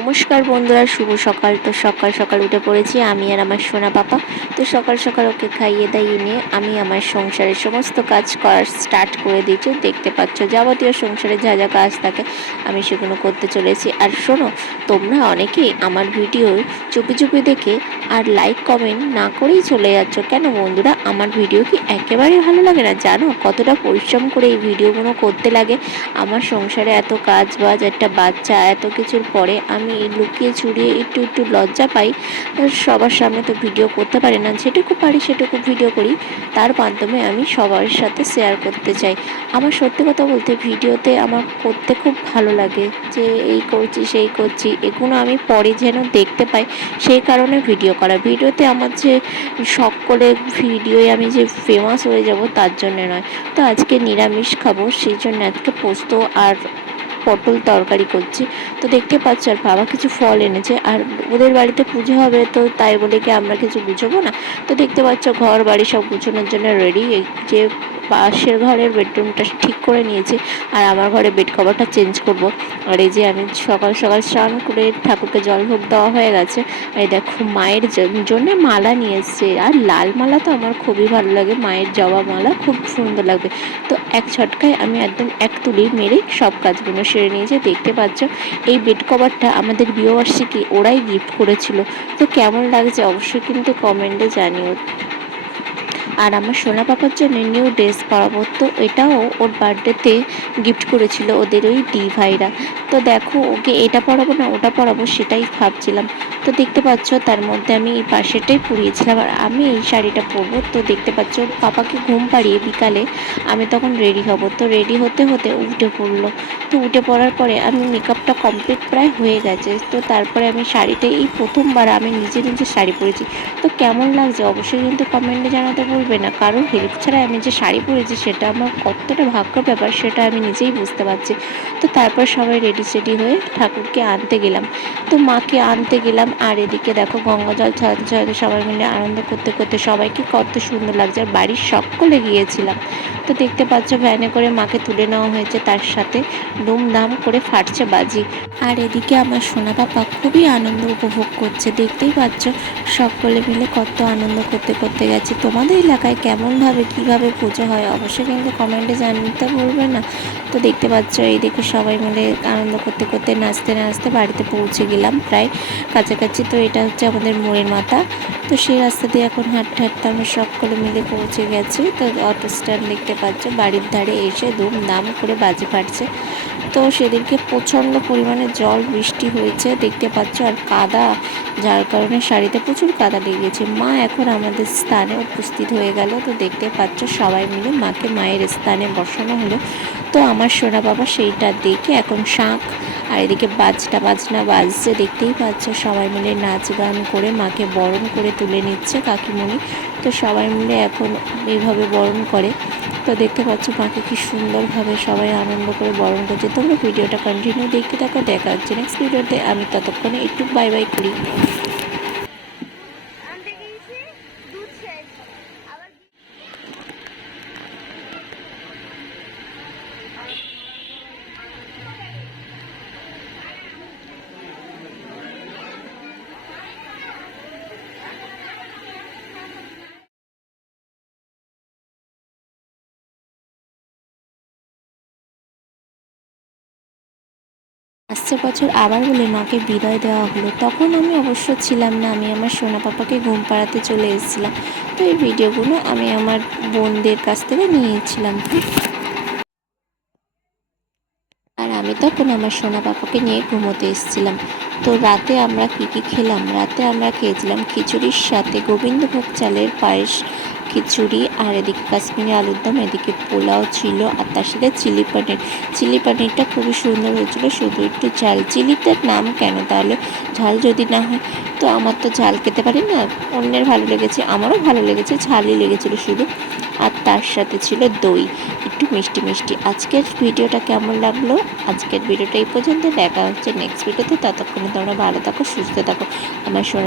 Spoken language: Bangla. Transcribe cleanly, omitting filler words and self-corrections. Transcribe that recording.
নমস্কার বন্ধুরা, শুভ সকাল। তো সকাল সকাল উঠে পড়েছি আমি আর আমার সোনা পাপা। তো সকাল সকাল ওকে খাইয়ে দাইয়ে নিয়ে আমি আমার সংসারের সমস্ত কাজ করা স্টার্ট করে দিয়েছি। দেখতে পাচ্ছ যাবতীয় সংসারে যা যা কাজ থাকে আমি সেগুলো করতে চলেছি। আর শোনো, তোমরা অনেকেই আমার ভিডিও চুপি চুপি দেখে আর লাইক কমেন্ট না করেই চলে যাচ্ছ কেন বন্ধুরা? আমার ভিডিও কি একেবারেই ভালো লাগে না? জানো কতটা পরিশ্রম করে এই ভিডিওগুলো করতে লাগে? আমার সংসারে এত কাজ বাজ, একটা বাচ্চা, এত কিছুর পরে আমি লুকিয়ে চুরিয়ে একটু একটু লজ্জা পাই। সবার সামনে তো ভিডিও করতে পারি না, যেটুকু পারি সেটুকু ভিডিও করি। তার মাধ্যমে আমি সবার সাথে শেয়ার করতে চাই। আমার সত্যি কথা বলতে ভিডিওতে আমার করতে খুব ভালো লাগে, যে এই করছি সেই করছি এগুলো আমি পরে যেন দেখতে পাই, সেই কারণে ভিডিও করা। ভিডিওতে আমার যে সকলে ভিডিওয় আমি যে ফেমাস হয়ে যাব তার জন্য নয়। তো আজকে নিরামিষ খাবো, সেই জন্য আজকে পোস্ত আর পটল তরকারি করছি। তো দেখতে পাচ্ছ, আর বাবা কিছু ফল এনেছে, আর ওদের বাড়িতে পুজো হবে, তো তাই বলে কি আমরা কিছু গুছাবো না? তো দেখতে পাচ্ছ ঘর বাড়ি সব গুছানোর জন্য রেডি। এই যে পাশের ঘরের বেডরুমটা ঠিক করে নিয়েছি, আর আমার ঘরে বেড কভারটা চেঞ্জ করব। আর এই যে আমি সকাল সকাল স্নান করে ঠাকুরকে জলভোগ দেওয়া হয়ে গেছে। এই দেখো মায়ের জন্য মালা নিয়ে এসছে, আর লাল মালা তো আমার খুবই ভালো লাগে, মায়ের জবা মালা খুব সুন্দর লাগবে। তো এক ছটকায় আমি একদম এক তুলি মেরে সব কাজগুলো সেরে নিয়েছি। দেখতে পাচ্ছ এই বেড কভারটা আমাদের বিয়েবার্ষিকী ওরাই গিফট করেছিল। তো কেমন লাগছে অবশ্যই কিন্তু কমেন্টে জানিও। আর আমার সোনা পাপার জন্য নিউ ড্রেস পরাবো, তো এটাও ওর বার্থডেতে গিফট করেছিল ওদের ওই দি ভাইরা। তো দেখো ওকে এটা পরাবো না ওটা পরাবো সেটাই ভাবছিলাম। তো দেখতে পাচ্ছ তার মধ্যে আমি এই পাশেরটাই পরিয়েছিলাম, আর আমি এই শাড়িটা পরবো। তো দেখতে পাচ্ছ পাপাকে ঘুম পাড়িয়ে বিকালে আমি তখন রেডি হব। তো রেডি হতে হতে উঠে পড়লো। তো উঠে পড়ার পরে আমি মেকআপটা কমপ্লিট প্রায় হয়ে গেছে। তো তারপরে আমি শাড়িটা এই প্রথমবার আমি নিজে নিজে শাড়ি পরেছি। তো কেমন লাগছে অবশ্যই কিন্তু কমেন্টে জানাতে ভুলবে না। কারণ হেল্প ছাড়া আমি যে শাড়ি পরেছি সেটা আমার কতটা ভাগ্যর ব্যাপার সেটা আমি নিজেই বুঝতে পারছি। তো তারপর সবাই রেডি সেডি হয়ে ঠাকুরকে আনতে গেলাম। তো মাকে আনতে গেলাম, আর এদিকে দেখো গঙ্গা জল ছড়াতে ছড়াতে সবাই মিলে আনন্দ করতে করতে সবাইকে কত সুন্দর লাগছে, আর বাড়ির সকলে গিয়েছিলাম। তো দেখতে পাচ্ছ ভ্যানে করে মাকে তুলে নেওয়া হয়েছে, তার সাথে দুমদাম করে ফাটছে বাজি। আর এদিকে আমার সোনা পাপা খুবই আনন্দ উপভোগ করছে। দেখতেই পাচ্ছ সকলে মিলে কত আনন্দ করতে করতে গেছে। তোমাদের এলাকায় কেমনভাবে কীভাবে পুজো হয় অবশ্যই কিন্তু কমেন্টে জানতে ভুলবে না। তো দেখতে পাচ্ছ এইদিকে সবাই মিলে আনন্দ করতে করতে নাচতে নাচতে বাড়িতে পৌঁছে গেলাম প্রায় কাছাকাছি। তো এটা হচ্ছে আমাদের মোড়ের মাথা। তো সেই রাস্তা দিয়ে এখন হাঁটতে হাঁটতে আমরা সকলে মিলে পৌঁছে গেছি। তো অটো স্ট্যান্ড দেখতে পাচ্ছ, বাড়ির ধারে এসে দুমদাম করে বাজি ফাটছে। তো সেদিনকে প্রচণ্ড পরিমাণে জল বৃষ্টি হয়েছে দেখতে পাচ্ছ, আর কাদা, যার কারণে শাড়িতে প্রচুর কাদা লেগেছে। মা এখন আমাদের স্থানে উপস্থিত হয়ে গেল। তো দেখতে পাচ্ছ সবাই মিলে মাকে মায়ের স্থানে বসানো হলো। তো আমার সোনা বাবা সেইটা দেখে এখন শাঁখ আর এদিকে বাজনা বাজছে, দেখতেই পাচ্ছ সবাই মিলে নাচ গান করে মাকে বরণ করে তুলে নিচ্ছে কাকিমণি। তো সবাই মিলে এখন এইভাবে বরণ করে। তো দেখতে পাচ্ছ মাকে কি সুন্দরভাবে সবাই আনন্দ করে বরণ করছে। তোমরা ভিডিওটা কন্টিনিউ দেখতে থাকো, দেখা হচ্ছে নেক্সট ভিডিওতে। আমি ততক্ষণে একটু বাই বাই করি। আসছে বছর আবার বলে মাকে বিদায় দেওয়া হলো, তখন আমি অবশ্য ছিলাম না, আমি আমার সোনা পাপাকে ঘুম পাড়াতে চলে এসেছিলাম। তো এই ভিডিওগুলো আমি আমার বোনদের কাছ থেকে নিয়েছিলাম। আর আমি তখন আমার সোনা পাপাকে নিয়ে ঘুমোতে এসেছিলাম। তো রাতে আমরা কী কী খেলাম? রাতে আমরা খেয়েছিলাম খিচুড়ির সাথে গোবিন্দভোগ চালের পায়েস, খিচুড়ি, আর এদিকে কাশ্মীরি আলুর দম, এদিকে পোলাও ছিল, আর তার সাথে চিলি পনির। চিলি পনিরটা খুবই সুন্দর হয়েছিল, শুধু একটু ঝাল। চিলিটার নাম কেন তাহলে? ঝাল যদি না হয়, তো আমার তো ঝাল খেতে পারি না, অন্যের ভালো লেগেছে, আমারও ভালো লেগেছে, ঝালই লেগেছিল শুধু। আর তার সাথে ছিল দই, একটু মিষ্টি মিষ্টি। আজকের ভিডিওটা কেমন লাগলো? আজকের ভিডিওটা এই পর্যন্ত, দেখা হচ্ছে নেক্সট ভিডিওতে। ততক্ষণে তোমরা ভালো থাকো, সুস্থ থাকো। আমার সোনা